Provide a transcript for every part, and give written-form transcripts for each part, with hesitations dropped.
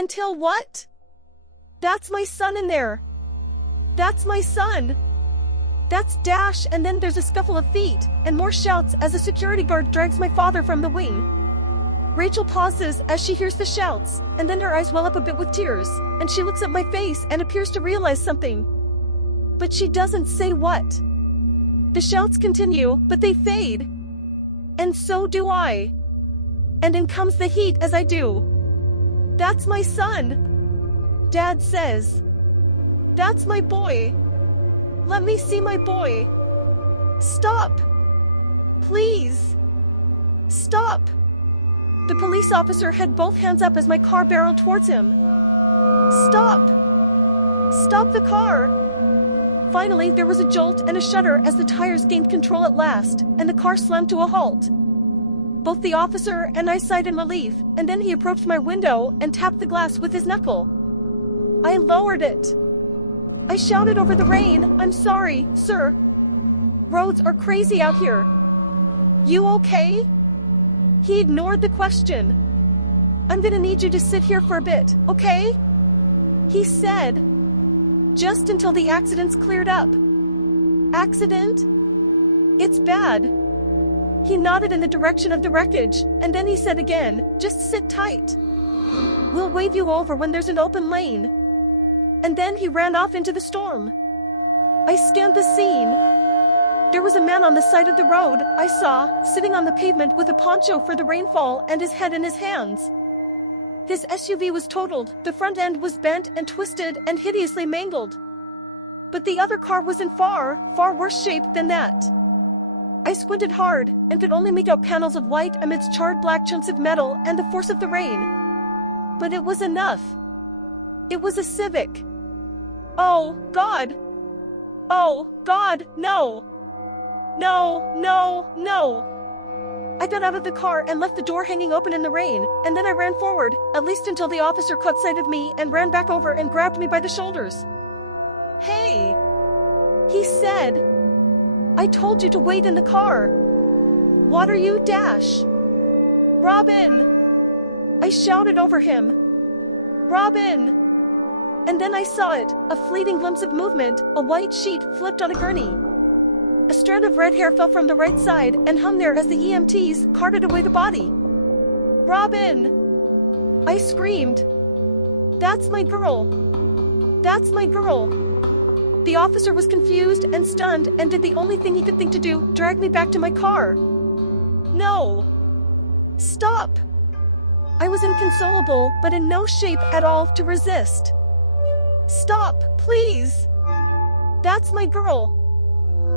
Until what? That's my son in there. That's my son. That's Dash, and then there's a scuffle of feet, and more shouts as a security guard drags my father from the wing. Rachel pauses as she hears the shouts, and then her eyes well up a bit with tears, and she looks at my face and appears to realize something. But she doesn't say what. The shouts continue, but they fade. And so do I. And in comes the heat as I do. That's my son. Dad says. That's my boy. Let me see my boy. Stop. Please. Stop. The police officer had both hands up as my car barreled towards him. Stop. Stop the car. Finally, there was a jolt and a shudder as the tires gained control at last, and the car slammed to a halt. Both the officer and I sighed in relief, and then he approached my window and tapped the glass with his knuckle. I lowered it. I shouted over the rain, "I'm sorry, sir. Roads are crazy out here. You okay?" He ignored the question. "I'm gonna need you to sit here for a bit, okay?" He said. "Just until the accident's cleared up." Accident? It's bad. He nodded in the direction of the wreckage, and then he said again, "Just sit tight. We'll wave you over when there's an open lane." And then he ran off into the storm. I scanned the scene. There was a man on the side of the road, I saw, sitting on the pavement with a poncho for the rainfall and his head in his hands. His SUV was totaled, the front end was bent and twisted and hideously mangled. But the other car was in far, far worse shape than that. I squinted hard and could only make out panels of white amidst charred black chunks of metal and the force of the rain. But it was enough. It was a Civic. Oh, God. Oh, God, no. No, no, no. I got out of the car and left the door hanging open in the rain, and then I ran forward, at least until the officer caught sight of me and ran back over and grabbed me by the shoulders. "Hey," he said. "I told you to wait in the car. What are you, Dash?" "Robin!" I shouted over him. "Robin!" And then I saw it, a fleeting glimpse of movement, a white sheet flipped on a gurney. A strand of red hair fell from the right side and hung there as the EMTs carted away the body. "Robin!" I screamed. "That's my girl. That's my girl." The officer was confused and stunned and did the only thing he could think to do, drag me back to my car. "No. Stop." I was inconsolable, but in no shape at all to resist. "Stop, please. That's my girl.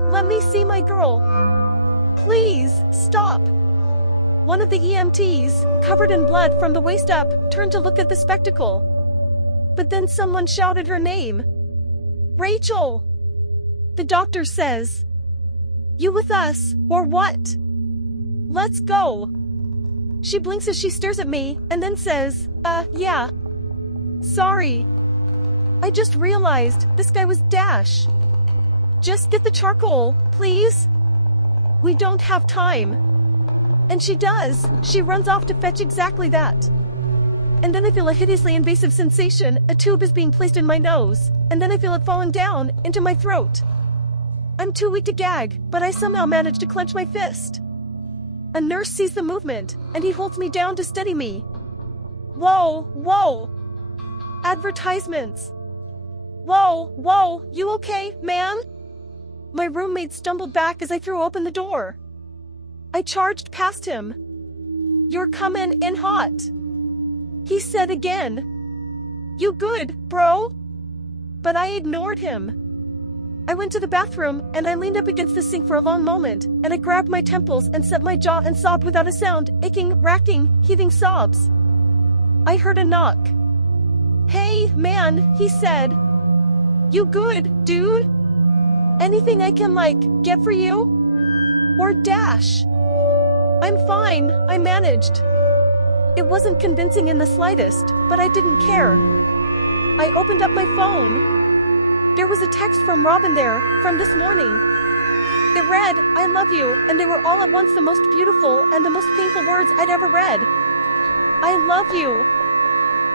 Let me see my girl. Please, stop." One of the EMTs, covered in blood from the waist up, turned to look at the spectacle. But then someone shouted her name. "Rachel!" The doctor says. "You with us, or what? Let's go." She blinks as she stares at me, and then says, yeah. "Sorry. I just realized this guy was Dash. Just get the charcoal, please. We don't have time." And she does. She runs off to fetch exactly that. And then I feel a hideously invasive sensation. A tube is being placed in my nose, and then I feel it falling down into my throat. I'm too weak to gag, but I somehow manage to clench my fist. A nurse sees the movement, and he holds me down to steady me. "Whoa, whoa. Advertisements. Whoa, whoa, you okay, man?" My roommate stumbled back as I threw open the door. I charged past him. "You're coming in hot," he said again. "You good, bro?" But I ignored him. I went to the bathroom, and I leaned up against the sink for a long moment, and I grabbed my temples and set my jaw and sobbed without a sound, aching, racking, heaving sobs. I heard a knock. "Hey, man," he said. "You good, dude? Anything I can, get for you? Or Dash?" "I'm fine," I managed. It wasn't convincing in the slightest, but I didn't care. I opened up my phone. There was a text from Robin there, from this morning. It read, "I love you," and they were all at once the most beautiful and the most painful words I'd ever read. I love you.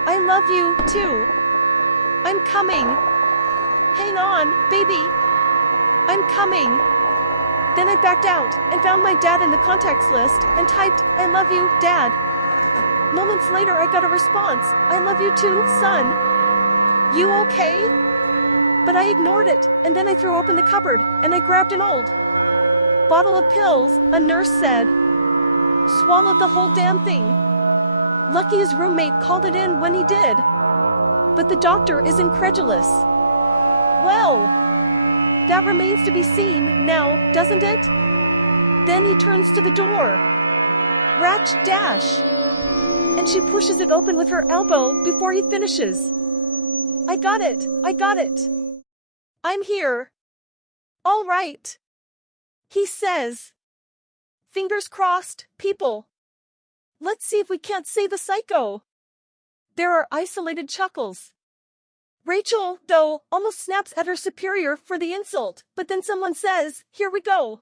I love you, too. I'm coming. Hang on, baby. I'm coming. Then I backed out and found my dad in the contacts list and typed, I love you, Dad. Moments later I got a response, I love you too, son. You okay? But I ignored it, and then I threw open the cupboard, and I grabbed an old bottle of pills, a nurse said. Swallowed the whole damn thing. Lucky his roommate called it in when he did. But the doctor is incredulous. Well, that remains to be seen now, doesn't it? Then he turns to the door. Ratch dash. And she pushes it open with her elbow before he finishes. I got it. I'm here. All right. He says. Fingers crossed, people. Let's see if we can't save the psycho. There are isolated chuckles. Rachel, though, almost snaps at her superior for the insult, but then someone says, here we go.